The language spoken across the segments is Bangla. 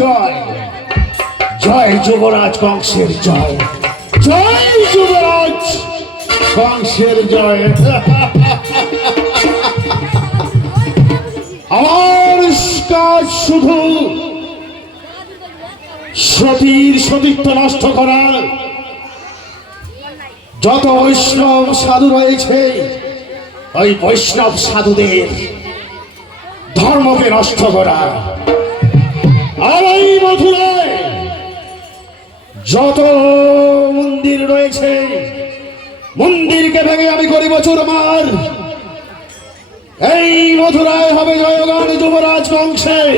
জয়, জয় যুবরাজ কংসের জয়, জয় যুবরাজ কংসের জয়। আমার কাজ শুধু সতীর সতীত্ব নষ্ট করা, যত বৈষ্ণব সাধু রয়েছে ওই বৈষ্ণব সাধুদের ধর্মকে নষ্ট করা। আর এই মথুরায় যত মন্দির রয়েছে মন্দিরকে ভেঙে আমি করিব চুরমার। এই মথুরায় হবে জয়গান যুবরাজ কংসের।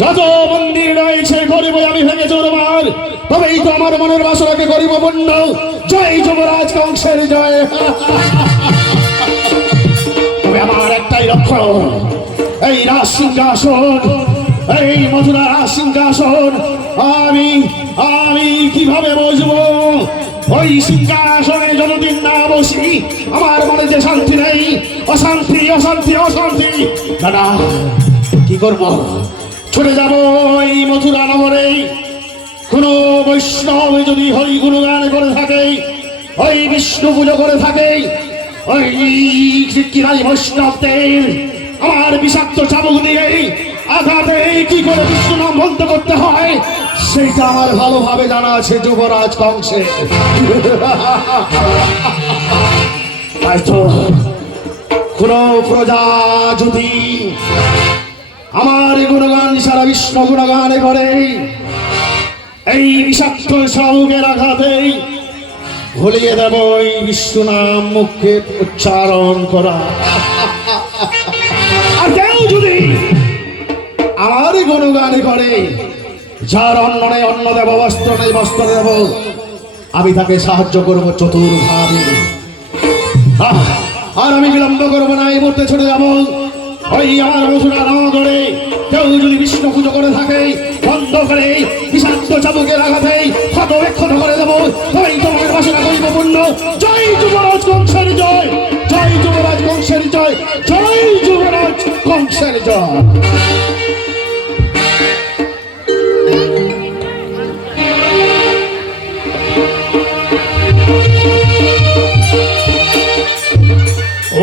যত মন্দির রয়েছে করিব আমি ভেঙে চুরমার, তবেই তো আমার মনের বাসনাকে করিব পূর্ণ। জয় যুবরাজ কংসের জয়। তবে আমার একটাই লক্ষ্য, এই রাজ সিংহাসন, এই মথুরা রাজ সিংহাসন আমি আমি কিভাবে বসবো? ওই সিংহাসনে যতদিন না বসি আমার মনে যে শান্তি নেই, অশান্তি অশান্তি অশান্তি। দাদা কি করব? ছুটে যাব এই মথুরা নগরে। কোন বৈষ্ণব যদি হরি গুণগান করে থাকে, ওই বিষ্ণু পুজো করে থাকে, ওই কিরাই বৈষ্ণবদের আমার বিষাক্ত চাবুক দিয়ে আঘাতে কি করে বিষ্ণু নাম বন্ধ করতে হয় সেইটা আমার ভালোভাবে জানা আছে যুবরাজ কংসে। তাই তো কোন প্রজা যদি আমার গুণগান সারা বিষ্ণু গুণগান করে, এই বিষাক্ত চাবুকের আঘাতে ভুলিয়ে দেব এই বিষ্ণু নাম মুখে উচ্চারণ করা। আর কেউ যদি আমার গুণগান করে, যার অন্ন নেই অন্ন দেব, বস্ত্র নেই বস্ত্র দেব, আমি তাকে সাহায্য করবো চতুর্ভাবে। আর আমি বিলম্ব করবো না, এই মুহূর্তে ছুটে যাবো ওই আমার মথুরা নগরে। কেউ যদি বিষ্ণু পুজো করে থাকে বন্ধ করে বিষাক্ত চাবুকের আঘাতে ক্ষত বিক্ষত করে দেবো, তবেই তোমার বাসনা করিব পূর্ণ। জয় যুবরাজ কংসের জয়, জয় যুবরাজ কংসের জয়, জয় যুবরাজ কংসের জয়।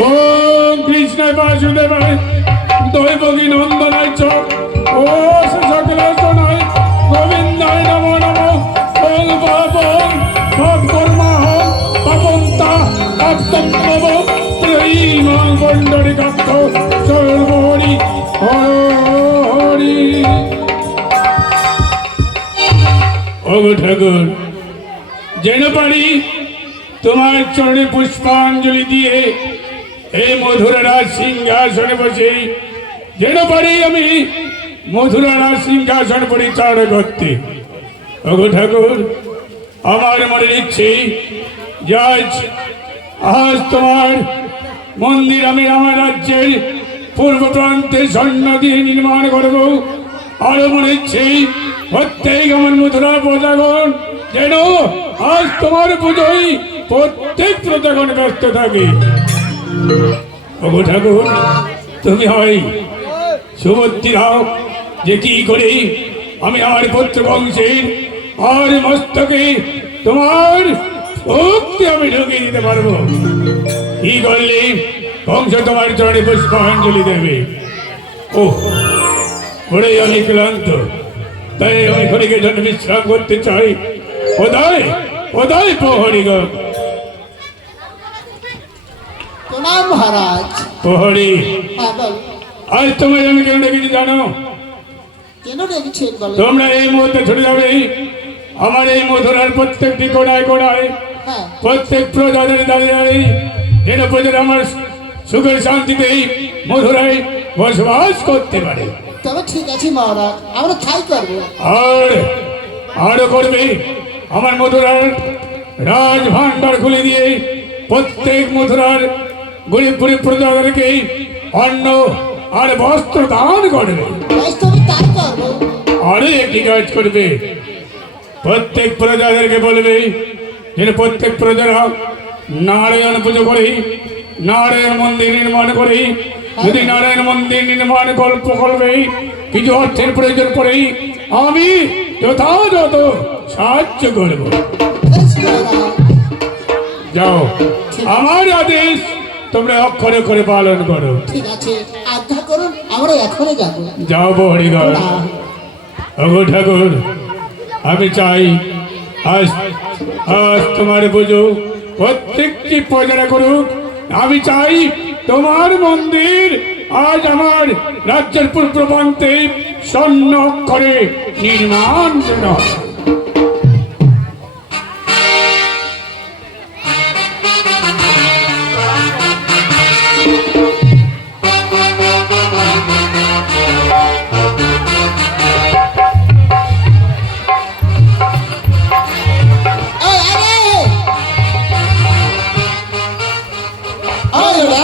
ওম কৃষ্ণ বাসুদেবায় দৈবকী নন্দনায় চ ও সকলেশ্বরায় গোবিন্দায় নমো নমো। ওং পাপং ভক্তর্মাহং পাপন্তা আত্মম্ভব ত্রয়ীমাং পণ্ডরিকাক্ষ সর্বহরি হরি। ওগো ঠাকুর, যেন পারি তোমার চরণে পুষ্পাঞ্জলি দিয়ে এই মধুরা রাজ সিংহাসনে বসে যেন পারি আমি মধুরা রাজ সিংহাসন পরিচালনা করতে। ওগো ঠাকুর, আমার মনের ইচ্ছে যে আজ তোমার মন্দির আমি আমার রাজ্যের পূর্ব প্রান্তে স্বর্ণ দিয়ে নির্মাণ করব। আরো মনে ইচ্ছে প্রত্যেক আমার মধুরা প্রজাগণ যেন আজ তোমার পুজোয় প্রত্যেক প্রজাগণ ব্যস্ত থাকে। ওগো ঠাকুর, তুমি হয় সুবুদ্ধি দাও যে কি করে আমি আমার পুত্র বংশের আর মস্তকে তোমার শক্তি আমি ঢুকিয়ে দিতে পারবো। কি করলে বংশ তোমার চরণে পুষ্পাঞ্জলি দেবে? ও ওরে আমি ক্লান্ত, তাই আমি ক্ষণিকের জন্য বিশ্রাম করতে চাই। ওদায় ওদায় প্রহরী গো। প্রণাম মহারাজ। প্রহরী, হ্যাঁ বল। আজ তোমায় আমি কেন ডেকেছি জানো? কেন ডেকেছেন বলো? তোমরা এই মুহূর্তে ছুটে যাবে আমার এই মধুরার প্রত্যেকটি কোণায় কোণায়, হ্যাঁ প্রত্যেক প্রজাদের দাঁড়িয়ে দাঁড়িয়ে যেন প্রজারা আমার সুখের শান্তিতেই মধুরায় বসবাস করতে পারে। তবে ঠিক আছে মহারাজ, আমরা তাই করবো। আর আরো করবে আমার মধুরার রাজ ভান্ডার খুলে দিয়ে প্রত্যেক মধুরার গরিব গরিব প্রজাদেরকে অন্ন আর বস্ত্র দান করবে। বেশ, তবে তাই করবো। আরো একটি কাজ করবে, প্রত্যেক প্রজাদেরকে বলবে যেন প্রত্যেক প্রজারা নারায়ণ পুজো করে নারায়ণ মন্দির নির্মাণ করে। যদি নারায়ণ মন্দির নির্মাণ গল্প করবে কিছু অর্থের প্রয়োজন পড়েই আমি যথাযথ সাহায্য করব। বেশ মহারাজ। যাও, আমার আদেশ তোমরা অক্ষরে অক্ষরে পালন করো। ঠিক আছে, আজ্ঞা করুন, আমরা এখনই যাবো। যাও বহরিগণ। না, ওগো ঠাকুর, আমি চাই আজ আজ তোমার পুজো প্রত্যেকটি প্রজারা করুক। আমি চাই তোমার মন্দির আজ আমার রাজ্যের পূর্ব প্রান্তে স্বর্ণ অক্ষরে নির্মাণ যেন হয়। এই, আরে! ওই ওরা,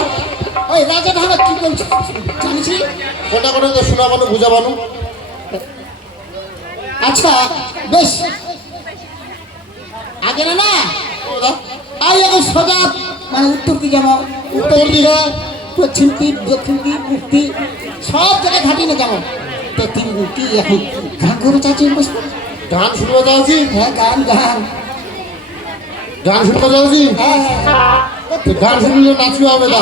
ওই রাজা ধারা কি করছে জানিস? কোনটা করে তো শোনাবানো বুঝাবানো। আচ্ছা বেশ, আগে না না আই এখন সোজা মানে উত্তর দিকে যাবো, উত্তর দিকে পশ্চিম দিক, দক্ষিণ দিক, মুক্তি সব জায়গায় ঘাটি না যাবো। তো তিনি কি এখন গান করে চাচ্ছেন? বুঝতে গান শুনতে যাচ্ছি, হ্যাঁ, গান গান গান শুনতে যাচ্ছি। হ্যাঁ গান শুনলে নাচিও হবে না,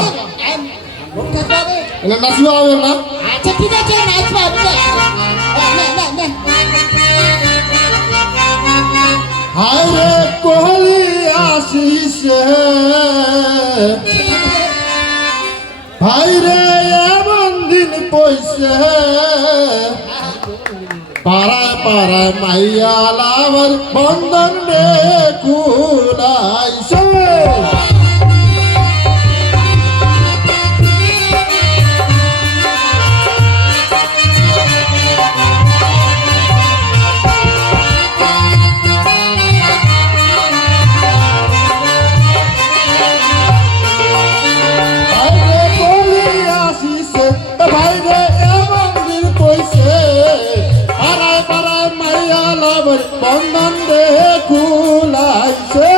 না নাচিও হবে না। আচ্ছা ঠিক আছে, নাচবো হায় রে কোহলি আসিস, ভাই রে এমন দিন পয়সে পাড়ায় পাড়ায় মাইয়া লাভার বন্ধন রে কুলাইছে। ভাইরে কোহলি আসিস, ভাইরে এমন দিন পয়সে পাড়ায় পাড়ায় মাইয়া লাভার বন্ধন রে কুলাইছে।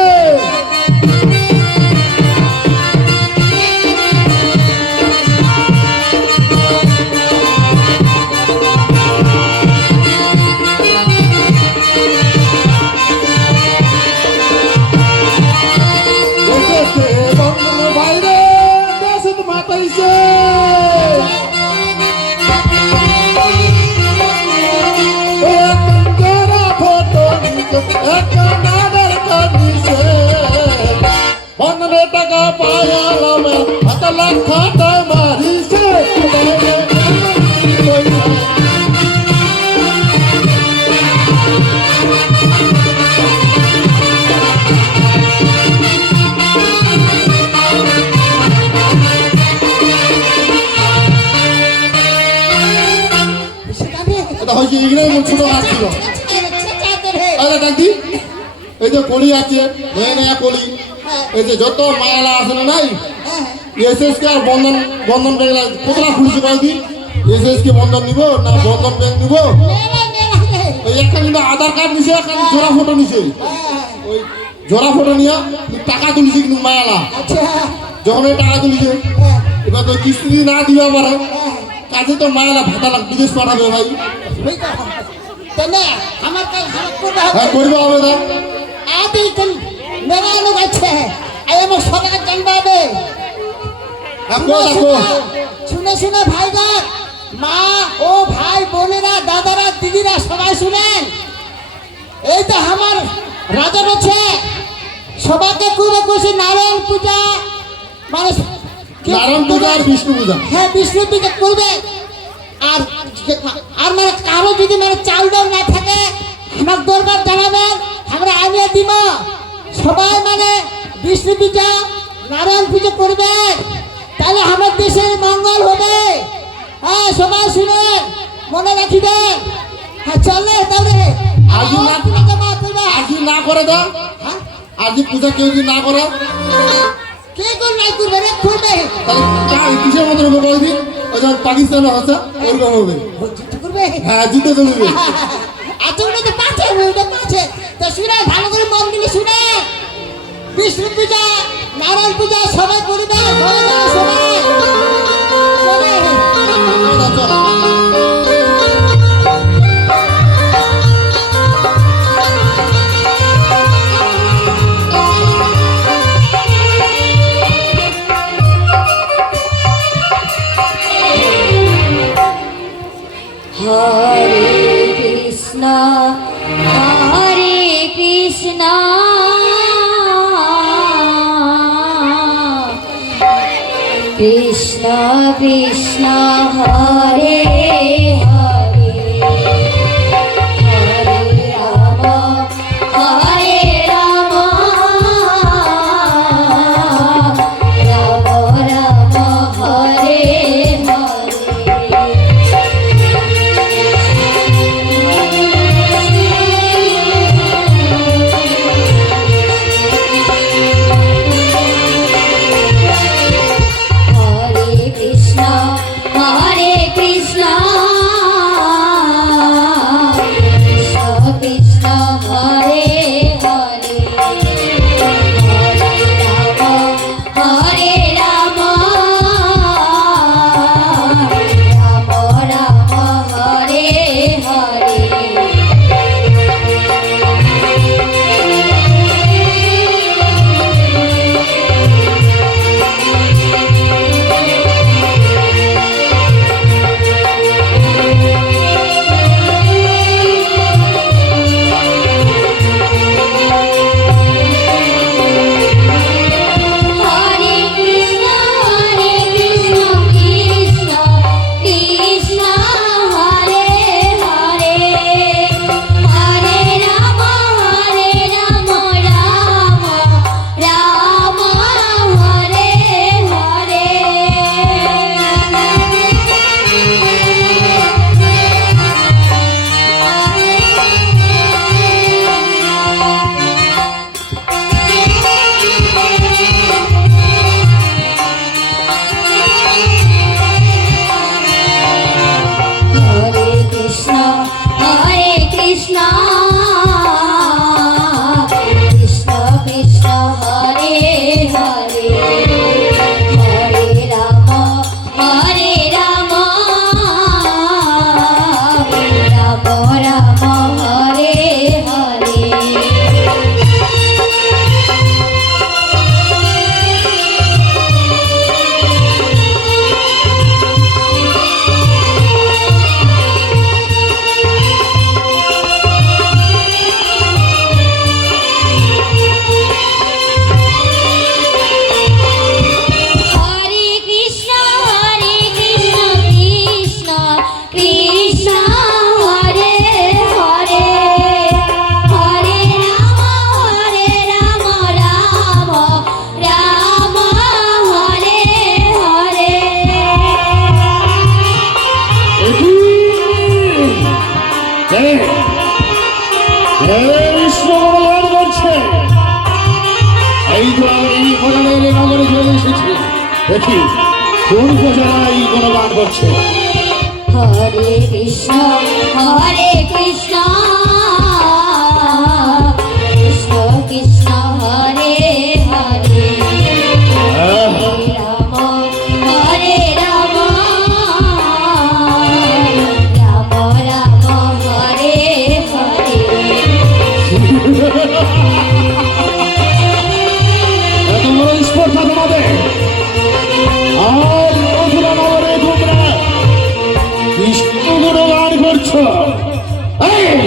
দেশে বন্ধন ভাইরে দেশে মাতাইছে, জোড়া ফটো নিছে একটা নাদের কাটিছে, বন্ধনে টাকা পায়ালাম হাত লাখাটা মারিছে। এটা হয়েছে ইংরেজ ছোট হাত ছিল। আরে দাদি, এই যে কলি আছে, নয়া নয়া কলি, এই যে যত মায়ালা আছে না নাই, এসএস কে আর বন্ধন বন্ধন ব্যাংক কতলা খুলছে কয়েকদিন। এসএস কে বন্ধন নিব না বন্ধন ব্যাংক নিব? ওই একটা কিন্তু আধার কার্ড নিছে, একটা জোড়া ফটো নিছে। ওই জোড়া ফটো নিয়ে টাকা তুলিছে কিন্তু মায়ালা। যখন ওই টাকা তুলিছে, এবার তো কিস্তি না দিবা পারে, কাজে তো মায়ালা ভাতা লাগ বিদেশ পাঠাবে ভাই। আমার কাজ করতে হ্যাঁ হবে। করবে হবে না। আদি মেরা লোক আছে, আমার সবাই জানবে হবে। হ্যাঁ কো দেখো, শুনে শুনে ভাইরা, মা ও ভাই বোনেরা, দাদারা, দিদিরা সবাই শুনেন। এই তো আমার রাজা বলছে সবাইকে খুবই খুশি নারায়ণ পূজা মানে নারায়ণ পূজা আর বিষ্ণু পূজা। হ্যাঁ, বিষ্ণু পূজা করবে। আর আর মানে কারো যদি মানে চাল ডাল না থাকে আমার দরবার জানাবেন, আমরা আনিয়ে দিব। সবাই মানে বিষ্ণু পূজা নারায়ণ পূজা করবে, তাহলে আমার দেশের মঙ্গল হবে। হ্যাঁ সবাই শুনেন, মনে রাখিবেন। হ্যাঁ চলে তাহলে আজ না জমা করবে। আজ না করে দাও, হ্যাঁ আজ পূজা কেউ যদি না করে কে কোন নাই করবে রে করবে তাহলে কিসের মতো হবে কয়েকদিন? ওই যখন পাকিস্তানে হচ্ছে ওরকম হবে। করবে। হ্যাঁ জিতে চলবে। আচ্ছা ওটা তো পাচ্ছে, ওটা পাচ্ছে। তো শুনে ভালো করে মন দিয়ে শুনে, বিষ্ণু পূজা নারায়ণ পূজা সবাই করবে, ঘরে ঘরে সবাই চলে। কৃষ্ণ কৃষ্ণ হরে হরে হরে রাম রাম রাম হরে হরে কৃষ্ণ হরে কৃষ্ণ কৃষ্ণ কৃষ্ণ হরে হরে হরে রাম রাম রাম হরে হরে হরে কৃষ্ণ কৃষ্ণ কৃষ্ণ হরে হরে হরে রাম রাম রাম হরে হরে হরে কৃষ্ণ কৃষ্ণ কৃষ্ণ কৃষ্ণ হরে হরে হরে রাম রাম রাম হরে হরে হরে কৃষ্ণ কৃষ্ণ কৃষ্ণ হরে হরে হরে রাম রাম রাম হরে হরে বিষ্ণু ভগবান বলছে এই তো আমি এই ভগবানের নগরে চলে এসেছি দেখি কোন প্রজারা এই গুণগান করছে হরে কৃষ্ণ কৃষ্ণ কৃষ্ণ কৃষ্ণ হরে হরে আহ, রাম রাম রাম রাম হরে হরে এত বড় স্পর্ধা তোমাদের আর মথুরা নগরে তোমরা বিষ্ণু গুণগান করছো এই,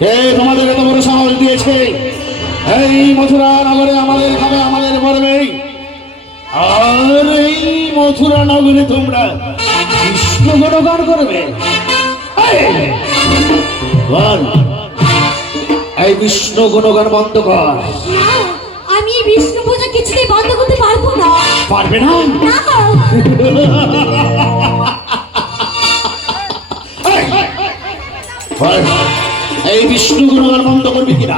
কে তোমাদের এত বড় সাহস দিয়েছে এই মথুরা নগরে আমাদের খাবে আমাদের মরবে আর এই মথুরা নগরে তোমরা বিষ্ণু গুণগান করবে এই, বল এই বিষ্ণু গুণগান বন্ধ কর আমি বিষ্ণু পূজা কিছুতেই বন্ধ করতে পারবো না পারবে না বল, এই বিষ্ণু গুণগান বন্ধ করবি কিনা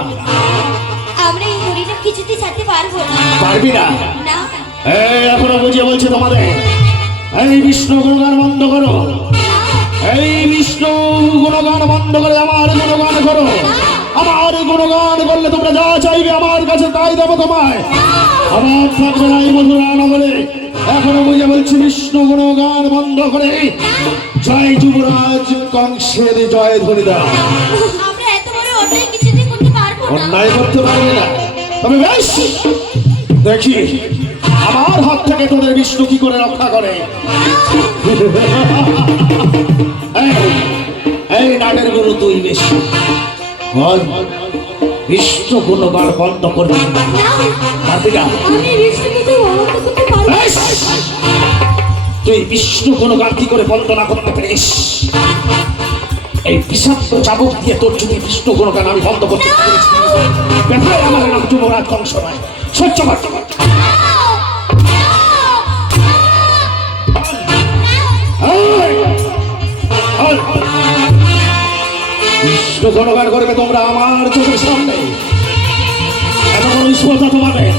আমরা এই হরিনাম কিছুতেই ছাড়তে পারবো না পারবি না না এই এখনো বুঝিয়ে বলছে তোমাদের এই বিষ্ণু গুণগান বন্ধ করো এই বিষ্ণু গুণগান বন্ধ করে আমার গুণগান করো আমার গুণগান করলে তোমরা যা চাইবে আমার কাছে তাই দেবো তোমায় আমার থাকবে না এই মথুরা নগরে এখনো বুঝে বলছি বিষ্ণু গুণগান বন্ধ করে জয় যুবরাজ কংসের জয় ধরে দাও আমরা এত বড় অন্যায় কিছুতেই করতে পারবো না অন্যায় করতে পারবে না তবে বেশ দেখি আমার হাত থেকে তোদের বিষ্ণু কি করে রক্ষা করে এই নাটের গুরু তুই বেশি বল বিষ্ণু গুণগান বন্ধ করবি না পারবি না আমি বিষ্ণু কিছু বেশ, তুই বিষ্ণু গুণগান কি করে বন্ধ না করতে পারিস? এই বিষাক্ত চাবুক দিয়ে তোর যদি বিষ্ণু গুণগান আমি বন্ধ করতে পেরেছি, ব্যথায় আমার নাম যুবরাজ কংস নয়। সহ্য করতে পারছি না। বিষ্ণু গুণগান করবে তোমরা আমার চোখের সামনে, এত বড় স্পর্ধা তোমাদের?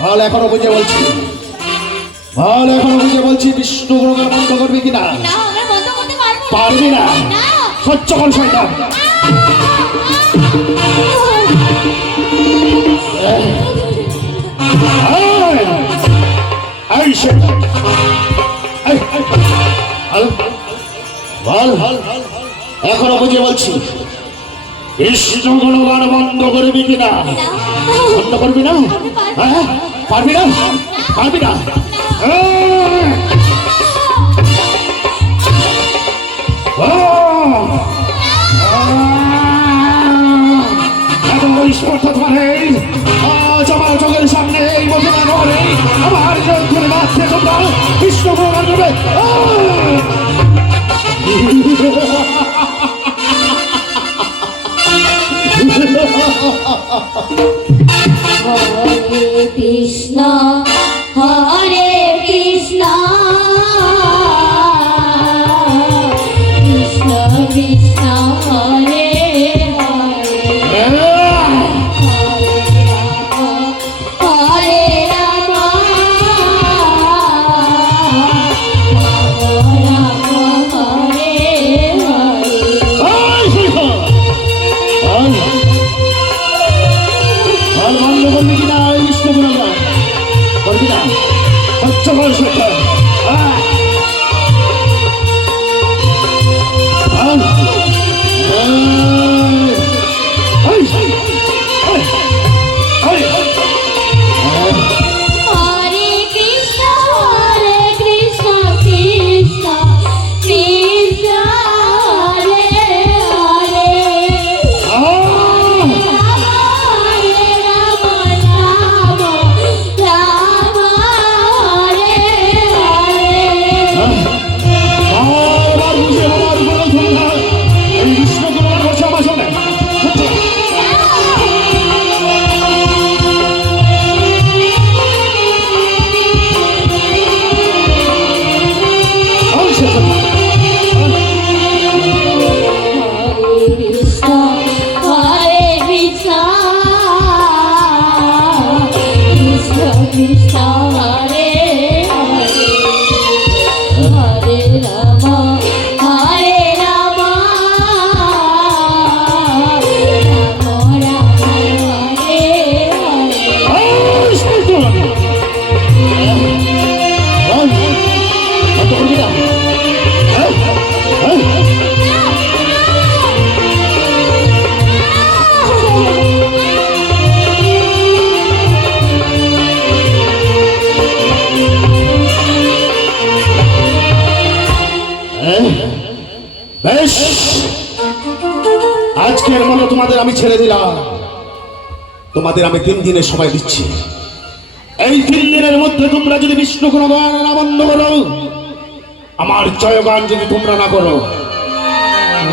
বল, এখনো বুঝে বলছি, বল, এখনো বুঝে বলছি, বিষ্ণু গুণগান বন্ধ করবি কিনা? না আমরা বন্ধ করতে পারবো না। পারবি না? না। সহ্য কর শয়তান। এই শয়তান, বল, এখনো বুঝে বলছি, বিষ্ণু গুণগান বন্ধ করবি কিনা? বন্ধ করবি না? হ্যাঁ, পারবি না? পারবি না? এত বড় স্পর্ধা তোমার নেই? আজ আমার চোখের সামনে এই মহিলা নয়, আমার ধরে মারছে তোমরা, বিষ্ণু গুণগান করবে। হরে কৃষ্ণ হরে কৃষ্ণ কৃষ্ণ কৃষ্ণ হরে হরে হরে রাম রাম হরে হরে। বন্ধ করবি কিনা এই বিষ্ণু গুণগান? করবি না? সহ্য কর শয়তান। হরে কৃষ্ণ কৃষ্ণ কৃষ্ণ হরে হরে রাম হরে রাম রাম রাম হরে হরে। আমার বুঝে আমার বড় ধন্যা, এই বিষ্ণু গুণগান করছে আমার সামনে। হরে কৃষ্ণ হরে কৃষ্ণ কৃষ্ণ কৃষ্ণ হরে হরে হরে রাম হরে রাম রাম রাম হরে হরে। বেশ, আজকের মতো তোমাদের আমি ছেড়ে দিলাম। তোমাদের আমি 3 দিনের সময় দিচ্ছি। এই 3 দিনের মধ্যে তোমরা যদি বিষ্ণু গুণগান না বন্ধ করো, আমার জয়গান যদি তোমরা না করো,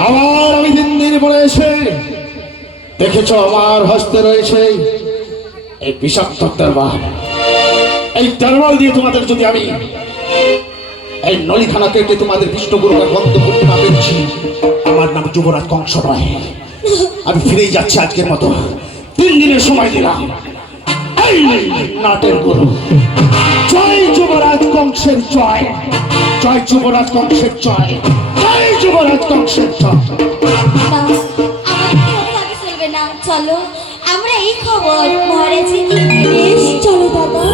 আবার আমি 3 দিন পরে এসে দেখেছ আমার হস্তে রয়েছে এই বিষাক্ত তরবাল। এই তরবাল দিয়ে তোমাদের যদি আমি এই নলিখানা কেটে তোমাদের বিষ্ণু গুণগান বন্ধ করতে না পেরেছি, আমার নাম যুবরাজ কংস নয়। আমি ফিরেই যাচ্ছি আজকের মতো। 3 দিনের সময় দিলাম। এই নাটের গুরু, জয় যুবরাজ কংসের জয়, জয় যুবরাজ কংসের জয়, জয় যুবরাজ কংসের জয়। আমাকে চলবে না, চলো আমরা এই খবর মহারাজকে চলো দাদা।